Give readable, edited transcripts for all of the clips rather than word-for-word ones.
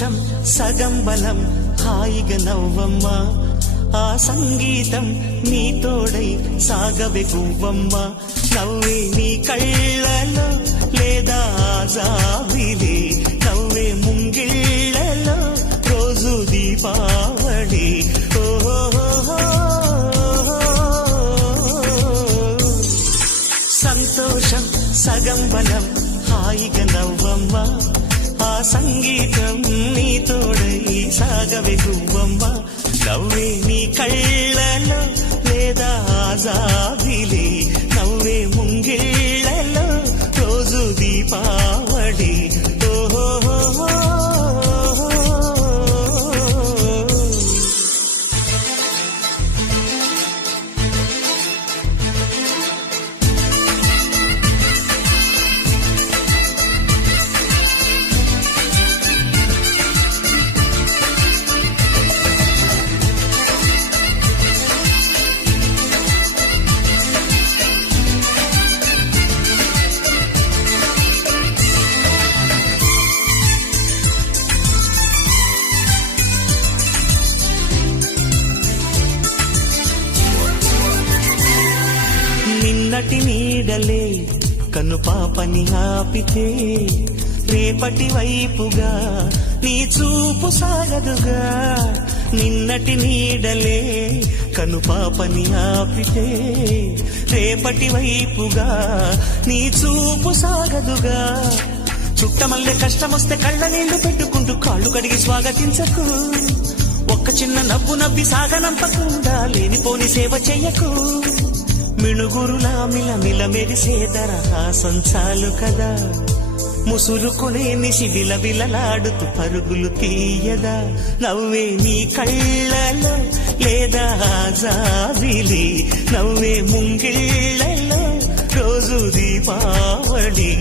సంతోషం సగం బలం హాయిగా నవ్వమ్మ ఆ సంగీతం నీ తోడై సాగవే గువ్వమ్మ నవ్వే నీ కళ్ళలో లేదా జాబిలి నవ్వే ముంగిళ్ళలో రోజు దీపావళి సంతోషం సగం బలం హాయిగా నవ్వమ్మ ఆ సంగీతం నీ తోడై సాగవే గువ్వమ్మ నవ్వే నీ కళ్ళలో లేదా జాబిలి నవ్వే ముంగిళ్ళలో రోజు దీపావళి నిన్నటి నీడలే కను పాపని ఆపితే రేపటి వైపుగా నీ చూపు సాగదుగా నిన్నటి నీడలే కను పాపని ఆపితే రేపటి వైపుగా నీ చూపు సాగదుగా చుట్టమల్లె కష్టమొస్తే కళ్ళ నీళ్లు పెట్టుకుంటూ కాళ్ళు కడిగి స్వాగతించకు ఒక్క చిన్న నవ్వు నవ్వి సాగనంపకుండా లేనిపోని సేవ చెయ్యకు మిణుగురులా మిలమిల మెరిసే దరహాసం చాలు కదా ముసురుకునే నిశివిల విలలాడుతూ పరుగులు తీయదా నవ్వే నీ కళ్ళలో లేదా జాబిలి నవ్వే ముంగిళ్ళలో రోజు దీపావళి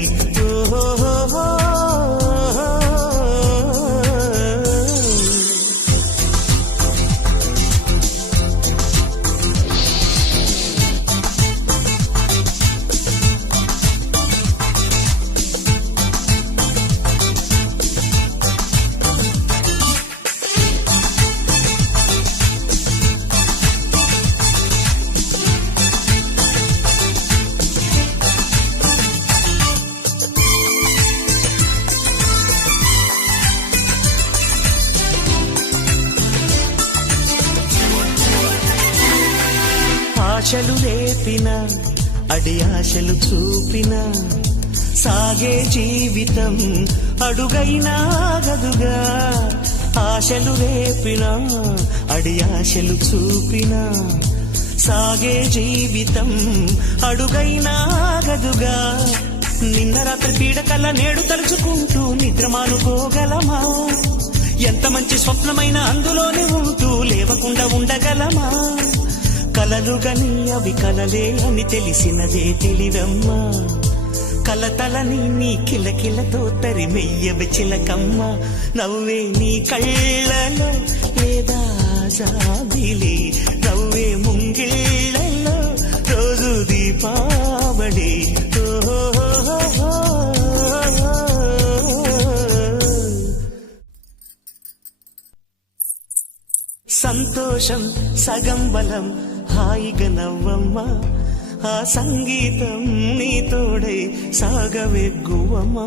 ఆశలు రేపిన అడి ఆశలు చూపిన సాగే జీవితం అడుగైనా గదుగా ఆశలు రేపిన అడి ఆశలు చూపిన సాగే జీవితం అడుగైనా గదుగా నిన్న రాత్రి పీడకల నేడు తలుచుకుంటూ నిద్రమానుకోగలమా ఎంత మంచి స్వప్నమైన అందులోనే ఉంటూ లేవకుండా ఉండగలమా కలలుగని అవి కలలే అని తెలిసినదే తెలివమ్మా కలతలని నీ కిలకిలతో తరిమెయ్యవి చిలకమ్మ నవ్వే నీ కళ్ళలో లేదా జాబిలి నవ్వే ముంగిళ్ళలో రోజు దీపావళి సంతోషం సగం బలం హాయిగా నవ్వమ్మ ఆ సంగీతం నీ తోడై సాగవే గువ్వమ్మ